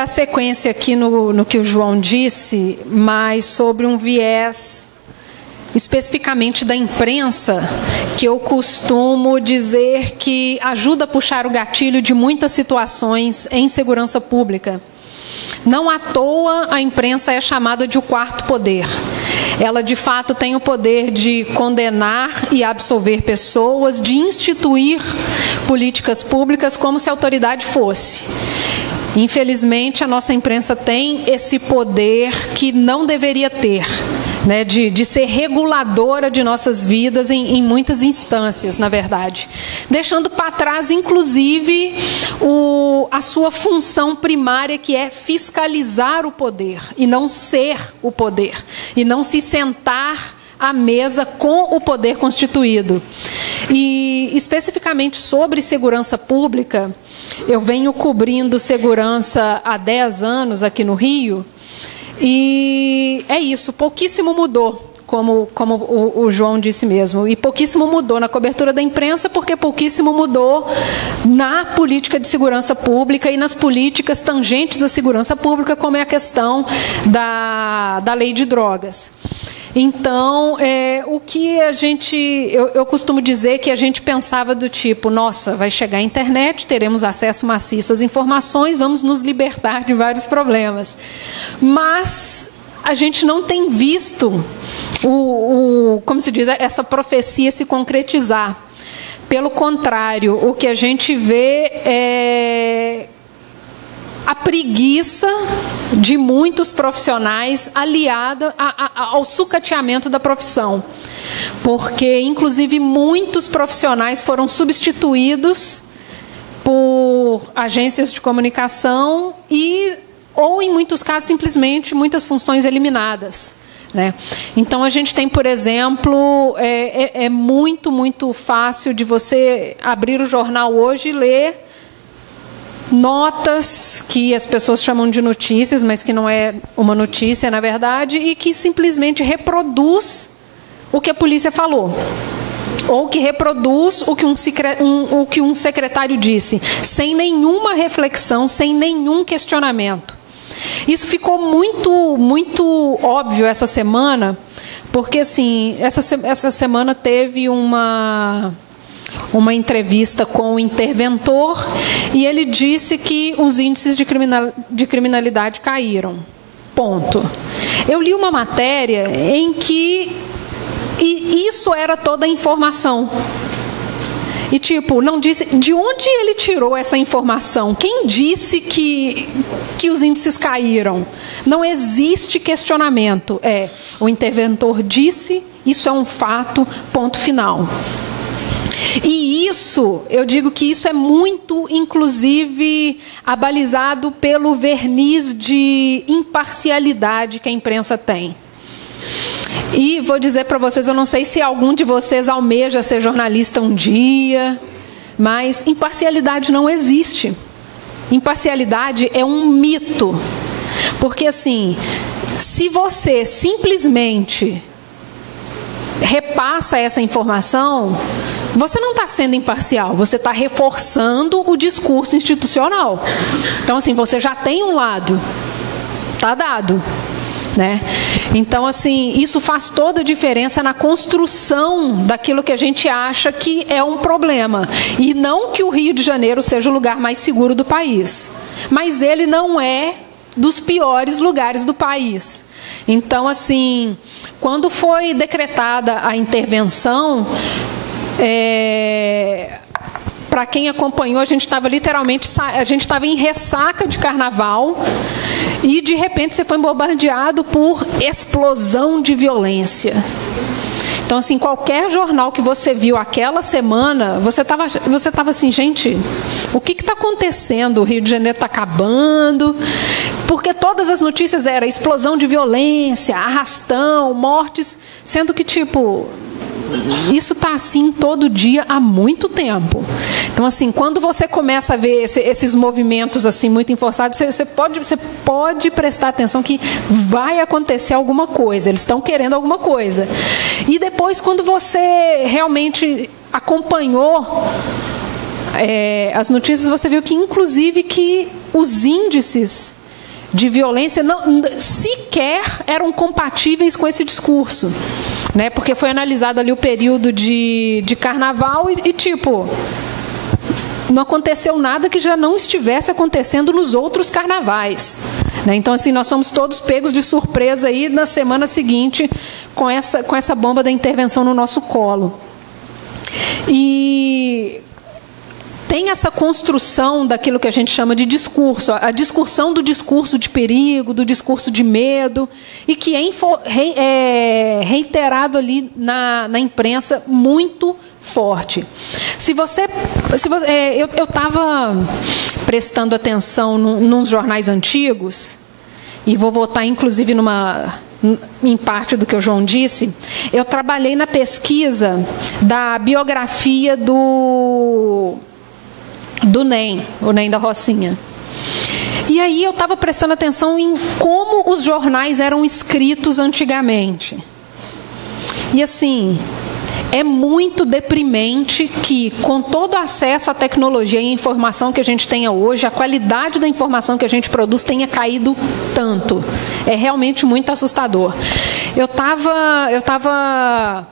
dar sequência aqui no que o João disse, mas sobre um viés especificamente da imprensa, que eu costumo dizer que ajuda a puxar o gatilho de muitas situações em segurança pública. Não à toa a imprensa é chamada de o quarto poder. Ela, de fato, tem o poder de condenar e absolver pessoas, de instituir políticas públicas como se a autoridade fosse. Infelizmente, a nossa imprensa tem esse poder que não deveria ter, né, de ser reguladora de nossas vidas em muitas instâncias, na verdade. Deixando para trás, inclusive, a sua função primária, que é fiscalizar o poder, e não ser o poder, e não se sentar à mesa com o poder constituído. E, especificamente sobre segurança pública, eu venho cobrindo segurança há 10 anos aqui no Rio, e é isso, pouquíssimo mudou, como o João disse mesmo, e pouquíssimo mudou na cobertura da imprensa, porque pouquíssimo mudou na política de segurança pública e nas políticas tangentes da segurança pública, como é a questão da lei de drogas. Então, o que eu costumo dizer que a gente pensava do tipo, nossa, vai chegar a internet, teremos acesso maciço às informações, vamos nos libertar de vários problemas. Mas a gente não tem visto, como se diz, essa profecia se concretizar. Pelo contrário, o que a gente vê é a preguiça de muitos profissionais aliada ao sucateamento da profissão. Porque, inclusive, muitos profissionais foram substituídos por agências de comunicação ou, em muitos casos, simplesmente muitas funções eliminadas, né? Então, a gente tem, por exemplo, é muito, muito fácil de você abrir o jornal hoje e ler notas que as pessoas chamam de notícias, mas que não é uma notícia, na verdade, e que simplesmente reproduz o que a polícia falou, ou que reproduz o que um secretário disse, sem nenhuma reflexão, sem nenhum questionamento. Isso ficou muito, muito óbvio essa semana, porque assim, essa semana teve uma entrevista com o interventor, e ele disse que os índices de criminalidade caíram. Ponto. Eu li uma matéria em que isso era toda a informação. E, tipo, não disse de onde ele tirou essa informação. Quem disse que os índices caíram? Não existe questionamento. O interventor disse, isso é um fato, ponto final. E isso, eu digo que isso é muito, inclusive, abalizado pelo verniz de imparcialidade que a imprensa tem. E vou dizer para vocês, eu não sei se algum de vocês almeja ser jornalista um dia, mas imparcialidade não existe. Imparcialidade é um mito. Porque, assim, se você simplesmente repassa essa informação, você não está sendo imparcial, você está reforçando o discurso institucional. Então, assim, você já tem um lado, está dado, né? Então, assim, isso faz toda a diferença na construção daquilo que a gente acha que é um problema. E não que o Rio de Janeiro seja o lugar mais seguro do país, mas ele não é dos piores lugares do país. Então, assim, quando foi decretada a intervenção, para quem acompanhou, a gente estava literalmente, a gente estava em ressaca de carnaval e de repente você foi bombardeado por explosão de violência. Então, assim, qualquer jornal que você viu aquela semana, você estava assim, gente, o que está acontecendo? O Rio de Janeiro está acabando. Porque todas as notícias eram explosão de violência, arrastão, mortes, sendo que, tipo, isso está assim todo dia há muito tempo. Então, assim, quando você começa a ver esses movimentos assim muito enforçados, você pode prestar atenção que vai acontecer alguma coisa, eles estão querendo alguma coisa. E depois, quando você realmente acompanhou as notícias, você viu que, inclusive, que os índices de violência não, sequer eram compatíveis com esse discurso, né? Porque foi analisado ali o período de carnaval e tipo, não aconteceu nada que já não estivesse acontecendo nos outros carnavais, né? Então, assim, nós somos todos pegos de surpresa aí na semana seguinte com essa bomba da intervenção no nosso colo. E tem essa construção daquilo que a gente chama de discurso, a discussão do discurso de perigo, do discurso de medo, e que é reiterado ali na imprensa muito forte. Eu estava prestando atenção nos jornais antigos, e vou voltar inclusive em parte do que o João disse. Eu trabalhei na pesquisa da biografia do NEM, o NEM da Rocinha. E aí eu estava prestando atenção em como os jornais eram escritos antigamente. E assim, é muito deprimente que, com todo o acesso à tecnologia e à informação que a gente tenha hoje, a qualidade da informação que a gente produz tenha caído tanto. É realmente muito assustador. Eu estava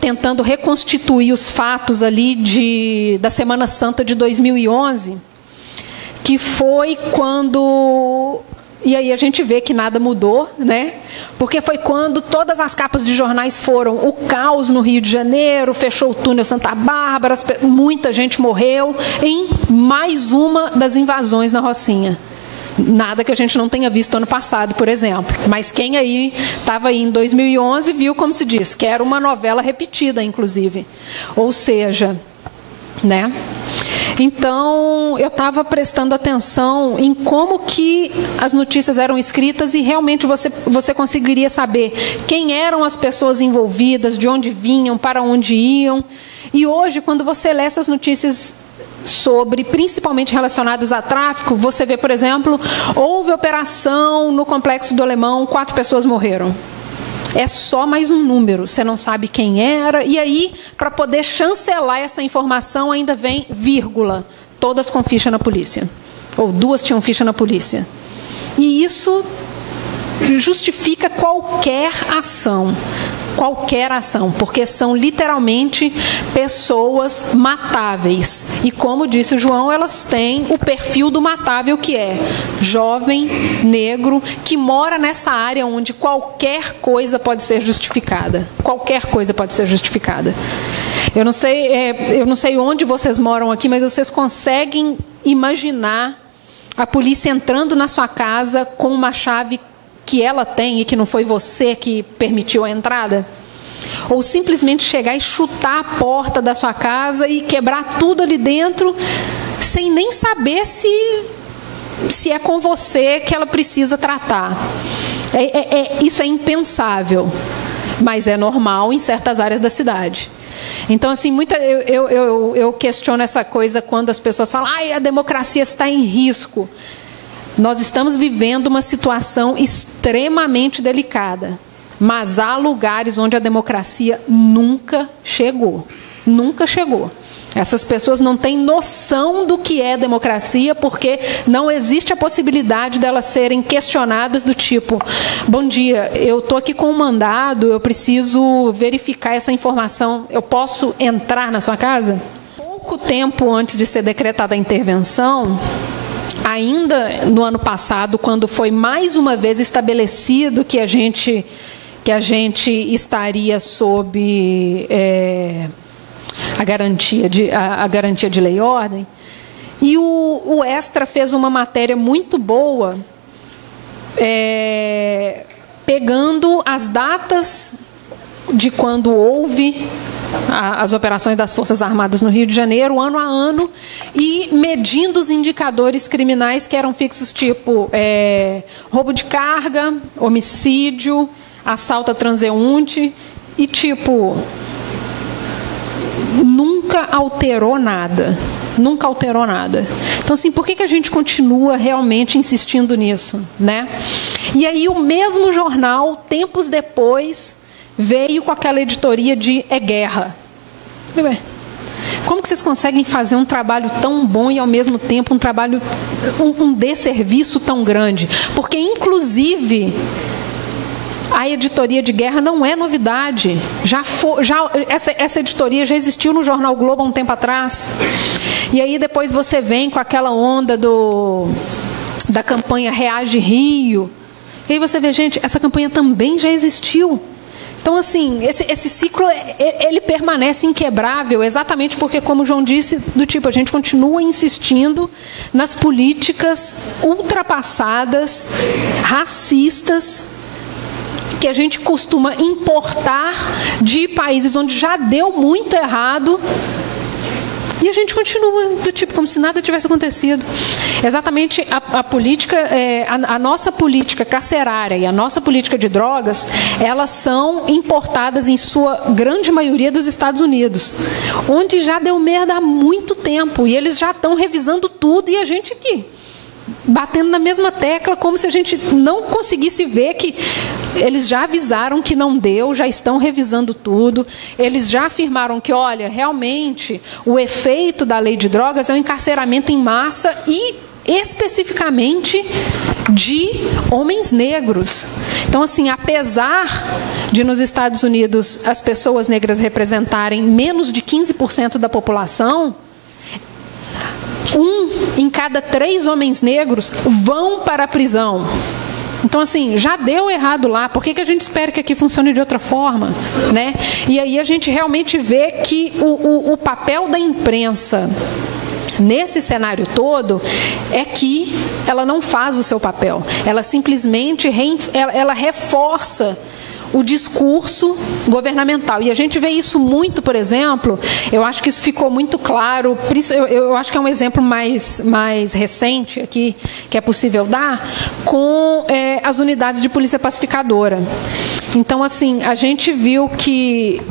tentando reconstituir os fatos ali da Semana Santa de 2011, que foi quando... E aí a gente vê que nada mudou, né? Porque foi quando todas as capas de jornais foram o caos no Rio de Janeiro, fechou o túnel Santa Bárbara, muita gente morreu em mais uma das invasões na Rocinha. Nada que a gente não tenha visto ano passado, por exemplo. Mas quem aí estava aí em 2011 viu, como se diz, que era uma novela repetida, inclusive. Ou seja, né? Então, eu estava prestando atenção em como que as notícias eram escritas e realmente você conseguiria saber quem eram as pessoas envolvidas, de onde vinham, para onde iam. E hoje, quando você lê essas notícias principalmente relacionadas a tráfico, você vê, por exemplo, houve operação no Complexo do Alemão, 4 pessoas morreram. É só mais um número, você não sabe quem era. E aí, para poder chancelar essa informação, ainda vem vírgula, todas com ficha na polícia. Ou 2 tinham ficha na polícia. E isso justifica qualquer ação. Qualquer ação, porque são literalmente pessoas matáveis. E como disse o João, elas têm o perfil do matável, que é jovem, negro, que mora nessa área onde qualquer coisa pode ser justificada. Qualquer coisa pode ser justificada. Eu não sei onde vocês moram aqui, mas vocês conseguem imaginar a polícia entrando na sua casa com uma chave que ela tem e que não foi você que permitiu a entrada? Ou simplesmente chegar e chutar a porta da sua casa e quebrar tudo ali dentro, sem nem saber se é com você que ela precisa tratar. Isso é impensável, mas é normal em certas áreas da cidade. Então, assim, eu questiono essa coisa quando as pessoas falam: a democracia está em risco. Nós estamos vivendo uma situação extremamente delicada, mas há lugares onde a democracia nunca chegou. Nunca chegou. Essas pessoas não têm noção do que é democracia, porque não existe a possibilidade delas serem questionadas do tipo: bom dia, eu estou aqui com um mandado, eu preciso verificar essa informação, eu posso entrar na sua casa? Pouco tempo antes de ser decretada a intervenção, ainda no ano passado, quando foi mais uma vez estabelecido que a gente estaria sob a garantia de lei e ordem, e o Extra fez uma matéria muito boa, pegando as datas de quando houve as operações das Forças Armadas no Rio de Janeiro, ano a ano, e medindo os indicadores criminais que eram fixos, tipo roubo de carga, homicídio, assalto a transeunte, e tipo, nunca alterou nada. Nunca alterou nada. Então, assim, por que a gente continua realmente insistindo nisso, né? E aí o mesmo jornal, tempos depois, veio com aquela editoria de guerra. Como que vocês conseguem fazer um trabalho tão bom e, ao mesmo tempo, um desserviço tão grande? Porque, inclusive, a editoria de guerra não é novidade. Essa editoria já existiu no Jornal Globo há um tempo atrás. E aí depois você vem com aquela onda da campanha Reage Rio. E aí você vê, gente, essa campanha também já existiu. Então, assim, esse ciclo, ele permanece inquebrável, exatamente porque, como o João disse, a gente continua insistindo nas políticas ultrapassadas, racistas, que a gente costuma importar de países onde já deu muito errado. E a gente continua como se nada tivesse acontecido. Exatamente a política, a nossa política carcerária e a nossa política de drogas, elas são importadas em sua grande maioria dos Estados Unidos, onde já deu merda há muito tempo e eles já estão revisando tudo e a gente aqui batendo na mesma tecla, como se a gente não conseguisse ver que eles já avisaram que não deu, já estão revisando tudo, eles já afirmaram que, olha, realmente o efeito da lei de drogas é o encarceramento em massa e especificamente de homens negros. Então, assim, apesar de nos Estados Unidos as pessoas negras representarem menos de 15% da população, 1 em cada 3 homens negros vão para a prisão. Então, assim, já deu errado lá, por que a gente espera que aqui funcione de outra forma, né? E aí a gente realmente vê que o papel da imprensa nesse cenário todo é que ela não faz o seu papel, ela simplesmente ela reforça o discurso governamental. E a gente vê isso muito, por exemplo, eu acho que isso ficou muito claro, eu acho que é um exemplo mais recente aqui, que é possível dar, com as unidades de polícia pacificadora. Então, assim, a gente viu que,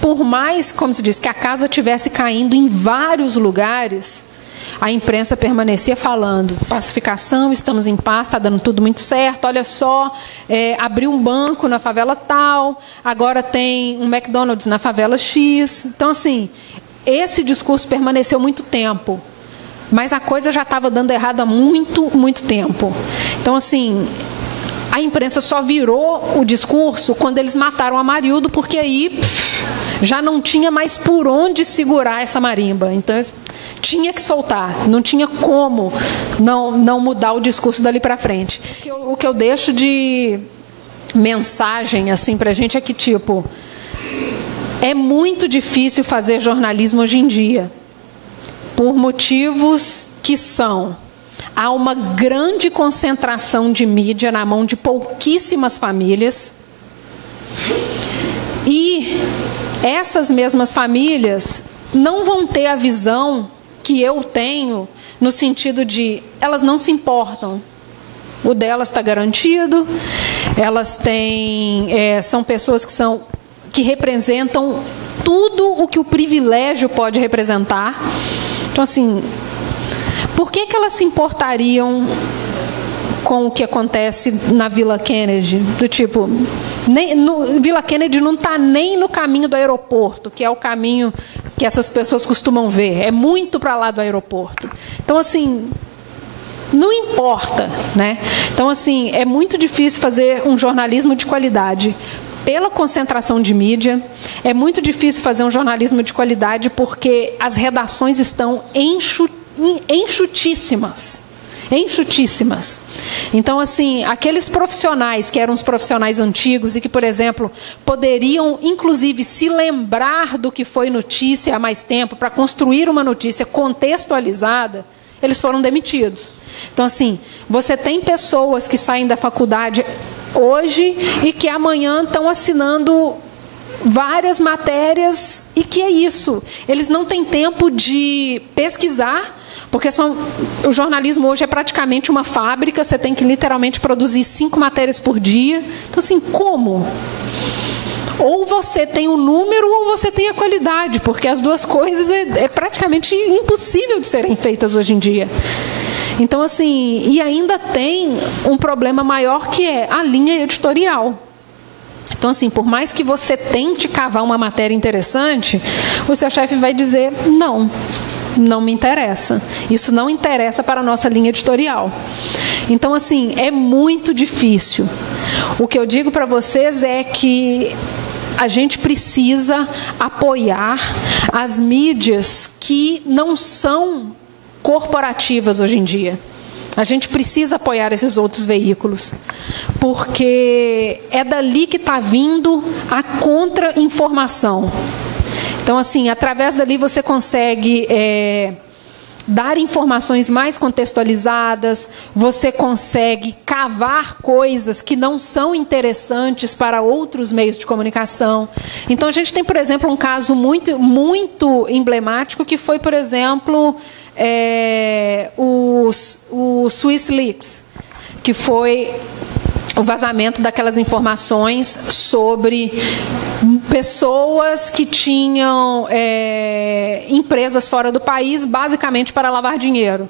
por mais, como se diz, que a casa estivesse caindo em vários lugares, a imprensa permanecia falando, pacificação, estamos em paz, está dando tudo muito certo, olha só, abriu um banco na favela tal, agora tem um McDonald's na favela X. Então, assim, esse discurso permaneceu muito tempo, mas a coisa já estava dando errado há muito, muito tempo. Então, assim, a imprensa só virou o discurso quando eles mataram a Marildo, porque aí já não tinha mais por onde segurar essa marimba. Então, tinha que soltar, não tinha como não mudar o discurso dali para frente. O que eu deixo de mensagem assim, para a gente é que, é muito difícil fazer jornalismo hoje em dia, por motivos que são: há uma grande concentração de mídia na mão de pouquíssimas famílias, e essas mesmas famílias não vão ter a visão que eu tenho, no sentido de elas não se importam. O delas está garantido, elas têm, são pessoas que representam tudo o que o privilégio pode representar. Então, assim, por que elas se importariam com o que acontece na Vila Kennedy? Vila Kennedy não está nem no caminho do aeroporto, que é o caminho que essas pessoas costumam ver. É muito para lá do aeroporto. Então, assim, não importa, né? Então, assim, é muito difícil fazer um jornalismo de qualidade pela concentração de mídia. É muito difícil fazer um jornalismo de qualidade porque as redações estão enxutíssimas. Então, assim, aqueles profissionais que eram os profissionais antigos e que, por exemplo, poderiam, inclusive, se lembrar do que foi notícia há mais tempo para construir uma notícia contextualizada, eles foram demitidos. Então, assim, você tem pessoas que saem da faculdade hoje e que amanhã estão assinando várias matérias e que é isso. Eles não têm tempo de pesquisar, porque o jornalismo hoje é praticamente uma fábrica, você tem que literalmente produzir 5 matérias por dia. Então, assim, como? Ou você tem o número ou você tem a qualidade, porque as duas coisas é praticamente impossível de serem feitas hoje em dia. Então, assim, e ainda tem um problema maior, que é a linha editorial. Então, assim, por mais que você tente cavar uma matéria interessante, o seu chefe vai dizer, não me interessa. Isso não interessa para a nossa linha editorial. Então, assim, é muito difícil. O que eu digo para vocês é que a gente precisa apoiar as mídias que não são corporativas hoje em dia. A gente precisa apoiar esses outros veículos, porque é dali que está vindo a contra-informação. Então, assim, através dali você consegue dar informações mais contextualizadas, você consegue cavar coisas que não são interessantes para outros meios de comunicação. Então, a gente tem, por exemplo, um caso muito emblemático, que foi, por exemplo, o Swiss Leaks, que foi o vazamento daquelas informações sobre pessoas que tinham empresas fora do país, basicamente para lavar dinheiro.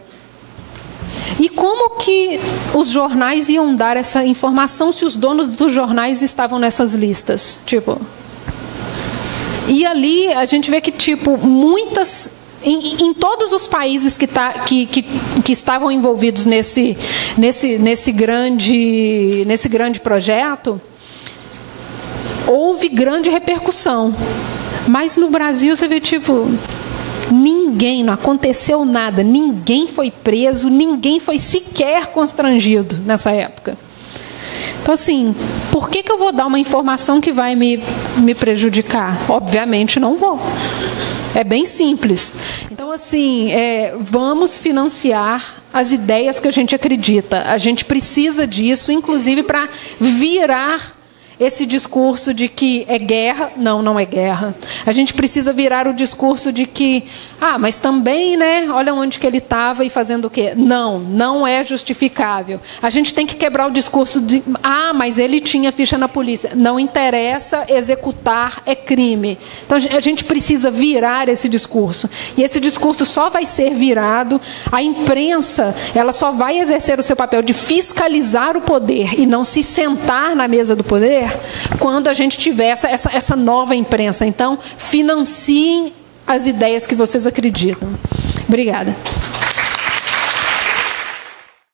E como que os jornais iam dar essa informação se os donos dos jornais estavam nessas listas? E ali a gente vê que, muitas... Em todos os países que estavam envolvidos nesse grande projeto, houve grande repercussão. Mas no Brasil você vê, ninguém, não aconteceu nada, ninguém foi preso, ninguém foi sequer constrangido nessa época. Então, assim, por que eu vou dar uma informação que vai me prejudicar? Obviamente não vou. É bem simples. Então, assim, vamos financiar as ideias que a gente acredita. A gente precisa disso, inclusive, para virar esse discurso de que é guerra. Não é guerra. A gente precisa virar o discurso de que, mas também, né, olha onde que ele estava e fazendo o quê? Não é justificável. A gente tem que quebrar o discurso de, mas ele tinha ficha na polícia. Não interessa, executar é crime. Então, a gente precisa virar esse discurso. E esse discurso só vai ser virado, a imprensa, ela só vai exercer o seu papel de fiscalizar o poder e não se sentar na mesa do poder quando a gente tiver essa nova imprensa. Então, financiem as ideias que vocês acreditam. Obrigada.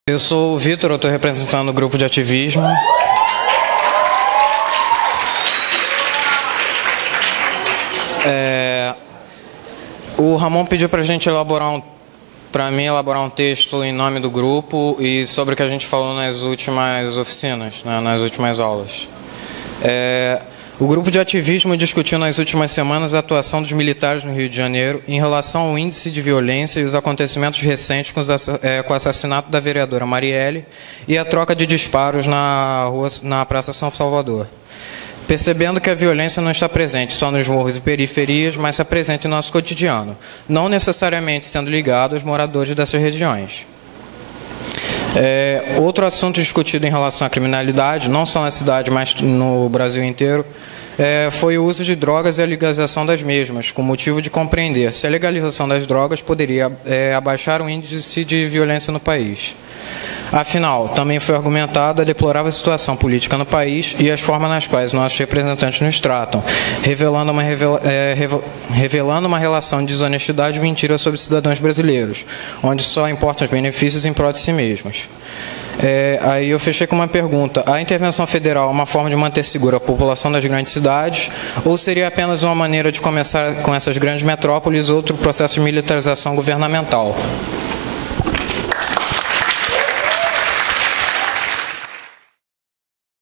Eu sou o Vitor, eu estou representando o grupo de ativismo. O Ramon pediu para a gente elaborar um texto em nome do grupo e sobre o que a gente falou nas últimas oficinas, né, nas últimas aulas. O grupo de ativismo discutiu nas últimas semanas a atuação dos militares no Rio de Janeiro em relação ao índice de violência e os acontecimentos recentes com o assassinato da vereadora Marielle e a troca de disparos na Praça São Salvador. Percebendo que a violência não está presente só nos morros e periferias, mas está presente em nosso cotidiano, não necessariamente sendo ligado aos moradores dessas regiões. Outro assunto discutido em relação à criminalidade, não só na cidade, mas no Brasil inteiro, foi o uso de drogas e a legalização das mesmas, com o motivo de compreender se a legalização das drogas poderia abaixar o índice de violência no país. Afinal, também foi argumentado a deplorável situação política no país e as formas nas quais nossos representantes nos tratam, revelando uma relação de desonestidade e mentira sobre cidadãos brasileiros, onde só importam os benefícios em prol de si mesmos. Aí eu fechei com uma pergunta: a intervenção federal é uma forma de manter segura a população das grandes cidades ou seria apenas uma maneira de começar com essas grandes metrópoles outro processo de militarização governamental?